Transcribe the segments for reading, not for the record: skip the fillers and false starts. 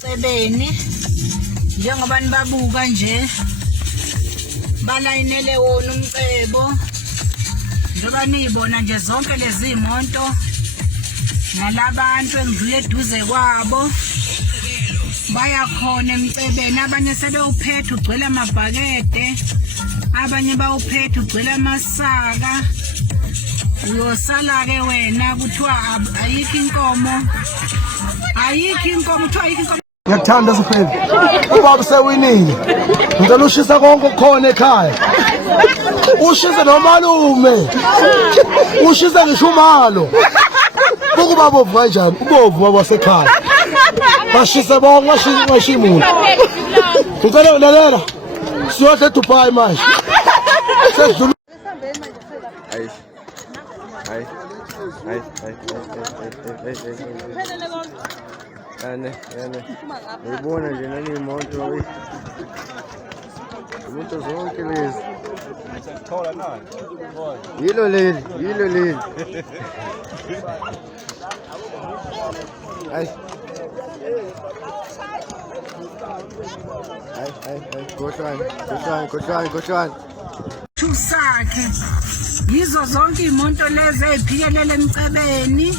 Sebeni njengoba nibabuka nje balayinele wona umcebo njengoba niyibona nje zonke lezi imoto nalabantu engidlule eduze kwabo bayakhona emcebeni. Abanye sebewuphethe ugcwele amabhakede, abanye bawuphethe ugcwele amasaka. Uyosala-ke wena kuthiwa ayikho inkomo, kuthiwa ayikho inkomo. Ngiyakuthanda Sifeni, ubaba sewinile, ngicela ushisa konke okukhona ekhaya, ushise nomalume, ushise ngisho umalo. Ukuba bovu kanjani, ubovu wabasekhaya bashise bonke, bashiye imuntu. Ngicela lalela, siyohle eDubai manje sedlula. Yani uyibona nje nani imoto zonke lezi yilo leli ay kohlwane Thusakhe yizo zonke imoto lezi eziphikelele emcebeni.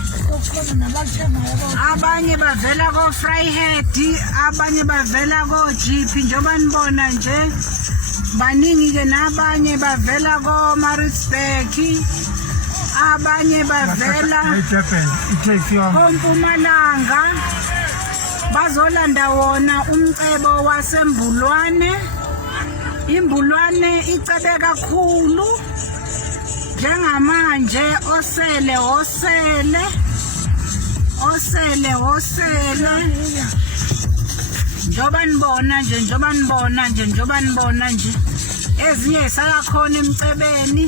Abanye bavela ko-Vryheid, abanye bavela ko-GP njengoba nibona nje, baningi-ke nabanye bavela ko-Maritzburg, abanye bavela ko-Mpumalanga bazolanda wona umcebo wasembulwane. Imbulwane icebe kakhulu njengamanje, osele njoba nibona nje ezinye zisakhona emcebeni,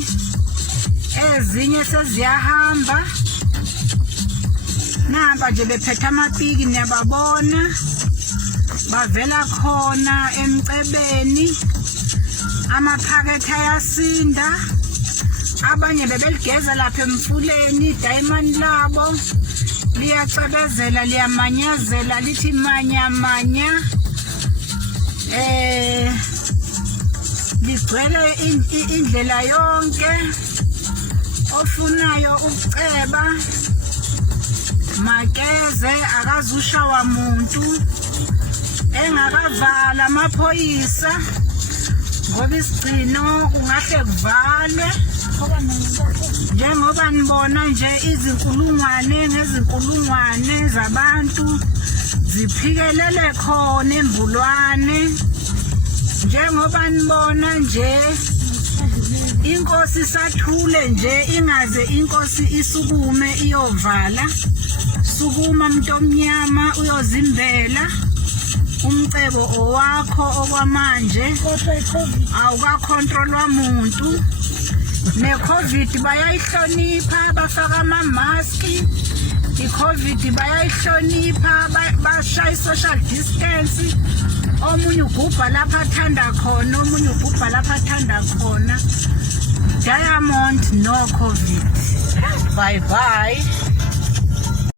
ezinye seziyahamba namba nje bephethe amapiki, niyababona bavela khona emcebeni. Amaphakethe ayasinda, abanye bebeligeza lapha emfuleni, diamond labo liyacebezela, liyamanyazela, lithi manya ligcwele indlela yonke. Ofunayo ukuceba makeze, akazushawa muntu, engakavala amaphoyisa ngoba isigcino kungahle kuvalwe. Njengoba nibona nje izinkulungwane ngezinkulungwane zabantu ziphikelele khona embulwane. Njengoba nibona nje inkosi isathule nje, ingaze inkosi isukume iyovala. Sukuma muntu omnyama uyozimbela, umcebo owakho okwamanje awukakhontrolwa muntu. Ne-COVID bayayihlonipha, bafaka amamaski. I-COVID bayayihlonipha, bashaya i-social distance. Omunye ugubha lapha athanda khona, omunye ugubha lapha athanda khona. Diamond no COVID. Bye bye.